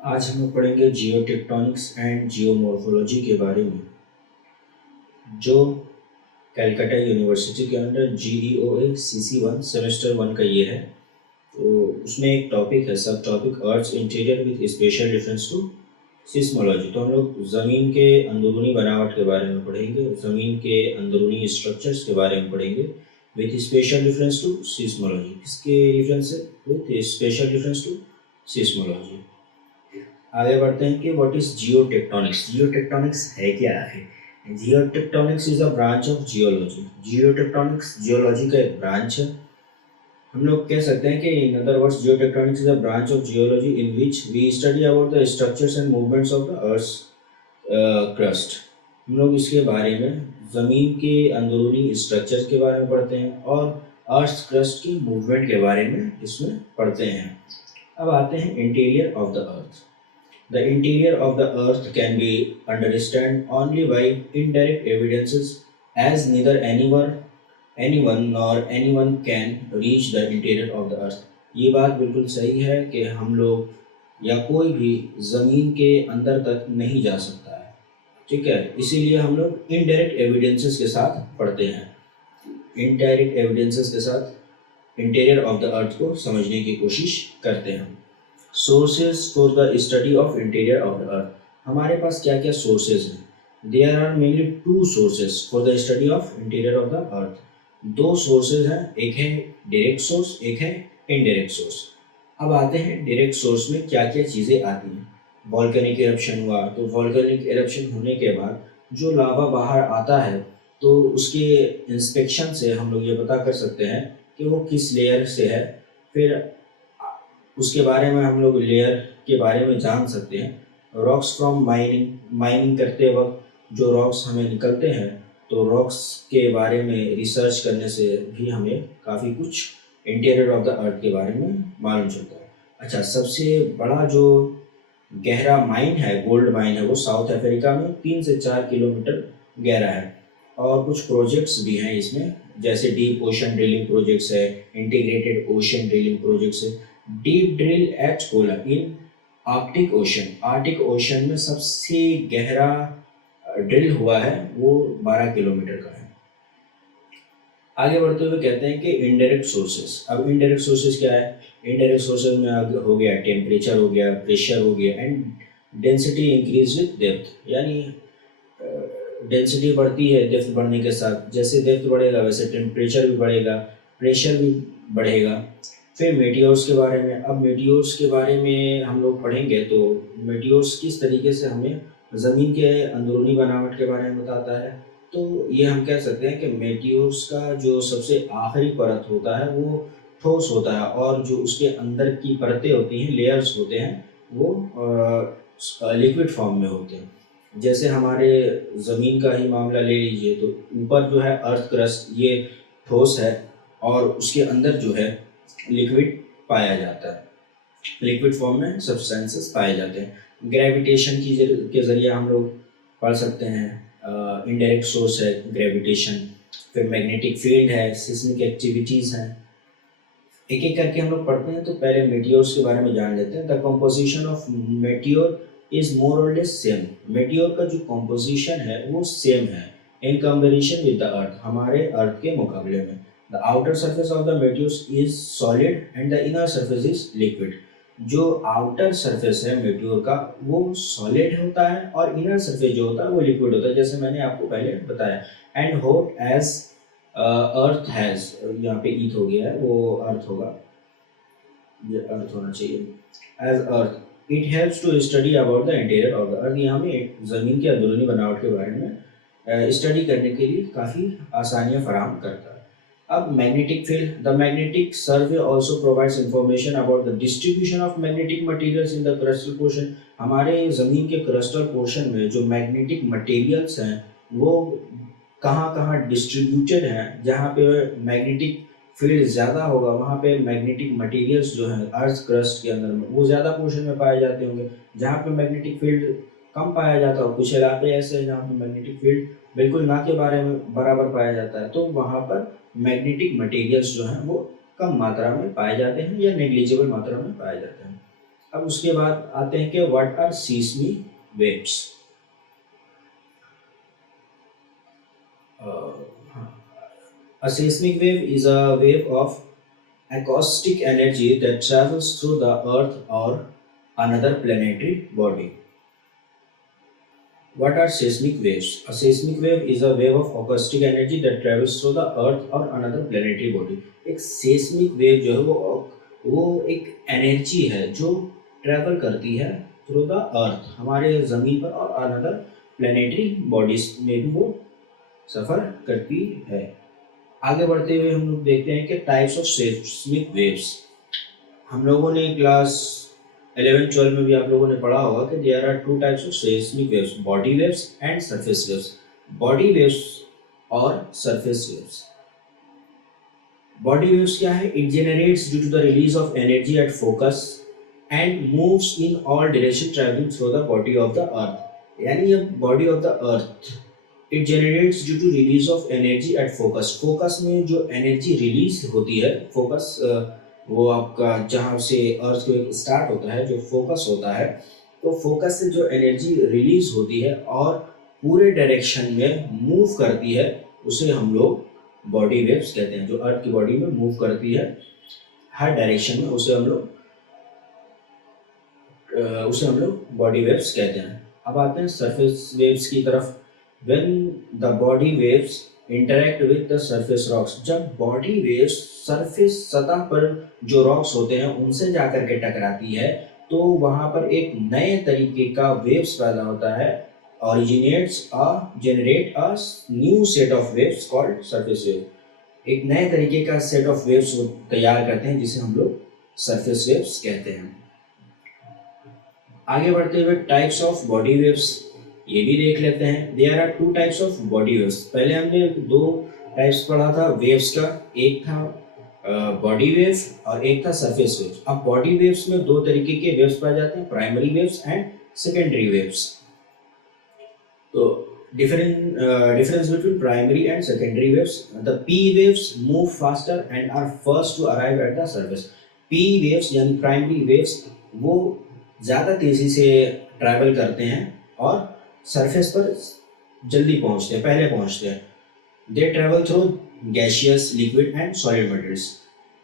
आज हम लोग पढ़ेंगे जियोटेक्टोनिक्स एंड जियोमॉर्फोलॉजी के बारे में, जो कैलकाटा यूनिवर्सिटी के अंडर GEOA CC1 सेमेस्टर 1 का ये है। तो उसमें एक टॉपिक है, subtopic earth interior with special reference to seismology. तो हम लोग ज़मीन के अंदरूनी बनावट के बारे में पढ़ेंगे, ज़मीन के अंदरूनी स्ट्रक्चर्स के बारे में पढ़ेंगे with special reference to seismology. किसके रेफरेंस से? With special reference to seismology. आगे बढ़ते हैं कि व्हाट इज जियोटेक्टोनिक्स। जियोटेक्टोनिक्स है क्या है? Geotectonics is a branch of geology. Geotectonics geology का एक ब्रांच है। हम लोग कह सकते हैं कि in other words geotectonics is a branch of geology in which we study about the structures and movements of the earth crust. हम लोग इसके बारे में ज़मीन के अंदरूनी स्ट्रक्चर्स के बारे में पढ़ते हैं और अर्थ क्रस्ट की मूवमेंट के बारे में इसमें पढ़ते हैं। अब आते हैं interior of the earth. The interior of the earth can be understood only by indirect evidences, as neither anyone nor anyone can reach the interior of the earth। ये बात बिल्कुल सही है कि हम लोग या कोई भी ज़मीन के अंदर तक नहीं जा सकता है, ठीक है। इसीलिए हम लोग इनडायरेक्ट एविडेंसेस के साथ पढ़ते हैं, इनडायरेक्ट एविडेंसेस के साथ इंटीरियर ऑफ द अर्थ को समझने की कोशिश करते हैं। Sources for the study of interior of the earth. हमारे पास क्या क्या सोर्सेज हैं? There are mainly two sources for the study of interior of the earth. दो सोर्सेज हैं, एक है डायरेक्ट सोर्स, एक है इनडायरेक्ट सोर्स। अब आते हैं डायरेक्ट सोर्स में क्या क्या चीज़ें आती हैं। वॉल्केनिक इरप्शन हुआ तो वॉल्केनिक इरप्शन होने के बाद जो लावा बाहर आता है तो उसके इंस्पेक्शन से हम लोग ये पता कर सकते हैं कि वो किस लेयर से है। फिर उसके बारे में हम लोग लेयर के बारे में जान सकते हैं। रॉक्स फ्रॉम माइनिंग करते वक्त जो रॉक्स हमें निकलते हैं तो रॉक्स के बारे में रिसर्च करने से भी हमें काफ़ी कुछ इंटीरियर ऑफ द अर्थ के बारे में मालूम चलता है। अच्छा, सबसे बड़ा जो गहरा माइन है, गोल्ड माइन है, वो साउथ अफ्रीका में 3 से 4 किलोमीटर गहरा है। और कुछ प्रोजेक्ट्स भी हैं इसमें, जैसे डीप ओशन ड्रिलिंग प्रोजेक्ट्स है, इंटीग्रेटेड ओशन ड्रिलिंग प्रोजेक्ट्स है। डीप ड्रिल एट कोलम इन आर्कटिक ओशन। आर्कटिक ओशन में सबसे गहरा ड्रिल हुआ है वो 12 किलोमीटर का है। आगे बढ़ते हुए कहते हैं कि इनडायरेक्ट सोर्सेस। अब इनडायरेक्ट सोर्सेस क्या है? इनडायरेक्ट सोर्सेस में हो गया टेम्परेचर, हो गया प्रेशर, हो गया and density increase with depth. यानी डेंसिटी बढ़ती है डेप्थ बढ़ने के साथ, जैसे डेप्थ बढ़ेगा वैसे टेम्परेचर भी बढ़ेगा, प्रेशर भी बढ़ेगा। फिर मेटियोर्स के बारे में। अब मेटियोर्स के बारे में हम लोग पढ़ेंगे तो मेटियोर्स किस तरीके से हमें ज़मीन के अंदरूनी बनावट के बारे में बताता है। तो ये हम कह सकते हैं कि मेटियोर्स का जो सबसे आखिरी परत होता है वो ठोस होता है और जो उसके अंदर की परतें होती हैं, लेयर्स होते हैं, वो लिक्विड फॉर्म में होते हैं। जैसे हमारे ज़मीन का ही मामला ले लीजिए तो ऊपर जो है अर्थ क्रस्ट ये ठोस है और उसके अंदर जो है लिक्विड पाया जाता है, लिक्विड फॉर्म में सब्सटेंसेस पाए जाते हैं। ग्रेविटेशन के ज़रिए हम लोग पढ़ सकते हैं, इनडायरेक्ट सोर्स है ग्रेविटेशन। फिर मैग्नेटिक फील्ड है, सिस्मिक एक्टिविटीज़ हैं। एक एक करके हम लोग पढ़ते हैं। तो पहले मेटियोर्स के बारे में जान लेते हैं। The composition of meteor is more और लेस सेम। मेटियोर का जो कंपोजिशन है वो सेम है in comparison with the earth, हमारे अर्थ के मुकाबले में। The outer surface of the meteors is solid and the inner surface is liquid. जो आउटर सरफेस है मेटियोर का वो सॉलिड होता है और इनर सरफेस जो होता है वो लिक्विड होता है, जैसे मैंने आपको पहले बताया। And hot as earth has, यहाँ पे ईथ हो गया है, वो अर्थ होगा, ये अर्थ होना चाहिए। As earth it helps to study about the interior of the earth. ये हमें ज़मीन के अंदरूनी बनावट के बारे में स्टडी करने के लिए काफ़ी आसानियाँ फराहम करता है। अब magnetic field. The magnetic survey also provides information about the distribution of magnetic materials in the crustal portion. हमारे ज़मीन के क्रस्टल पोर्शन में जो मैग्नेटिक मटेरियल्स हैं वो कहाँ कहाँ डिस्ट्रीब्यूटेड हैं। जहाँ पे मैग्नेटिक फील्ड ज़्यादा होगा वहाँ पे मैग्नेटिक मटेरियल्स जो हैं अर्थ क्रस्ट के अंदर में वो ज़्यादा पोर्शन में पाए जाते होंगे। जहाँ पे मैग्नेटिक फील्ड कम पाया जाता हो, कुछ इलाके ऐसे हैं जहाँ पे मैग्नेटिक फील्ड बिल्कुल ना के बारे में बराबर पाया जाता है, तो वहाँ पर मैग्नेटिक मटेरियल्स जो हैं वो कम मात्रा में पाए जाते हैं या नेग्लिजिबल मात्रा में पाए जाते हैं। अब उसके बाद आते हैं कि what are seismic waves. A seismic wave is a wave of acoustic energy that travels through the earth or another planetary body. What are seismic waves? A seismic wave is a wave of acoustic energy that travels through the earth or another planetary body. एक seismic wave जो है वो एक energy है जो travel करती है through the earth, हमारे ज़मीन पर, और अनदर प्लेनेटरी बॉडीज में भी वो सफ़र करती है। आगे बढ़ते हुए हम लोग देखते हैं कि टाइप्स ऑफ सेस्मिक वेव्स। हम लोगों ने क्लास 11-12 में भी आप लोगों ने पढ़ा होगा कि there are two types of seismic waves, body waves and surface waves. Body waves और सरफेस वेव्स। बॉडी वेव्स क्या है? It generates due to the release of energy at focus and moves in all direction travelling through the body of the earth. यानी ये body of the earth it generates due to release of energy at focus. Focus में जो energy release होती है, focus वो आपका जहाँ से अर्थ को स्टार्ट होता है, जो फोकस होता है, तो फोकस से जो एनर्जी रिलीज होती है और पूरे डायरेक्शन में मूव करती है, उसे हम लोग बॉडी वेव्स कहते हैं। जो अर्थ की बॉडी में मूव करती है हर डायरेक्शन में, उसे हम लोग बॉडी वेव्स कहते हैं। अब आते हैं सरफेस वेव्स की तरफ। When the body waves interact with the surface rocks, जब बॉडी वेव्स सरफेस सतह पर जो रॉक्स होते हैं उनसे जाकर के टकराती है, तो वहाँ पर एक नए तरीके का वेव्स पैदा होता है, generate a new set of waves called surface wave. एक नए तरीके का सेट ऑफ वेव्स तैयार करते हैं जिसे हम लोग सरफेस वेव्स कहते हैं। आगे बढ़ते हुए टाइप्स ऑफ बॉडी वेव्स ये भी देख लेते हैं। There are two types of body waves. पहले हमने दो टाइप्स पढ़ा था वेव्स का, एक था बॉडी वेव और एक था सरफेस वेव्स। अब बॉडी वेव्स में दो तरीके के वेव्स पाए जाते हैं, primary waves and secondary waves. तो difference between primary and secondary waves. The P waves move faster and are first to arrive at the surface. P waves यानी प्राइमरी वेव्स वो ज़्यादा तेज़ी से ट्रैवल करते हैं और सरफेस पर जल्दी पहुंचते हैं, पहले पहुंचते हैं। दे travel through gaseous, liquid and solid materials.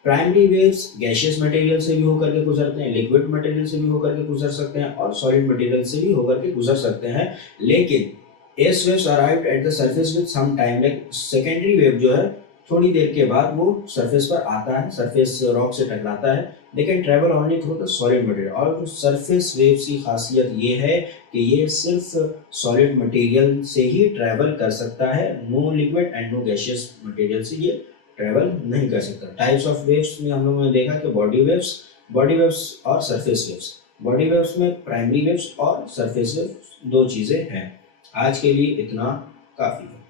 Primary waves gaseous material से भी होकर के गुजरते हैं, लिक्विड मटेरियल से भी होकर के गुजर सकते हैं और सॉलिड मटेरियल से भी होकर के गुजर सकते हैं। लेकिन S waves arrived at the surface with some time. Like secondary wave जो है थोड़ी देर के बाद वो सरफेस पर आता है, सरफेस रॉक से टकराता है। They can travel only through the solid material. और सरफेस वेव्स की खासियत ये है कि ये सिर्फ सॉलिड मटेरियल से ही ट्रैवल कर सकता है, no liquid and no gaseous material से ये ट्रैवल नहीं कर सकता। टाइप्स ऑफ वेव्स में हम लोगों ने देखा कि बॉडी वेव्स और सरफेस वेव्स। बॉडी वेव्स में प्राइमरी वेव्स और सरफेस वेव्स दो चीज़ें हैं। आज के लिए इतना काफ़ी है।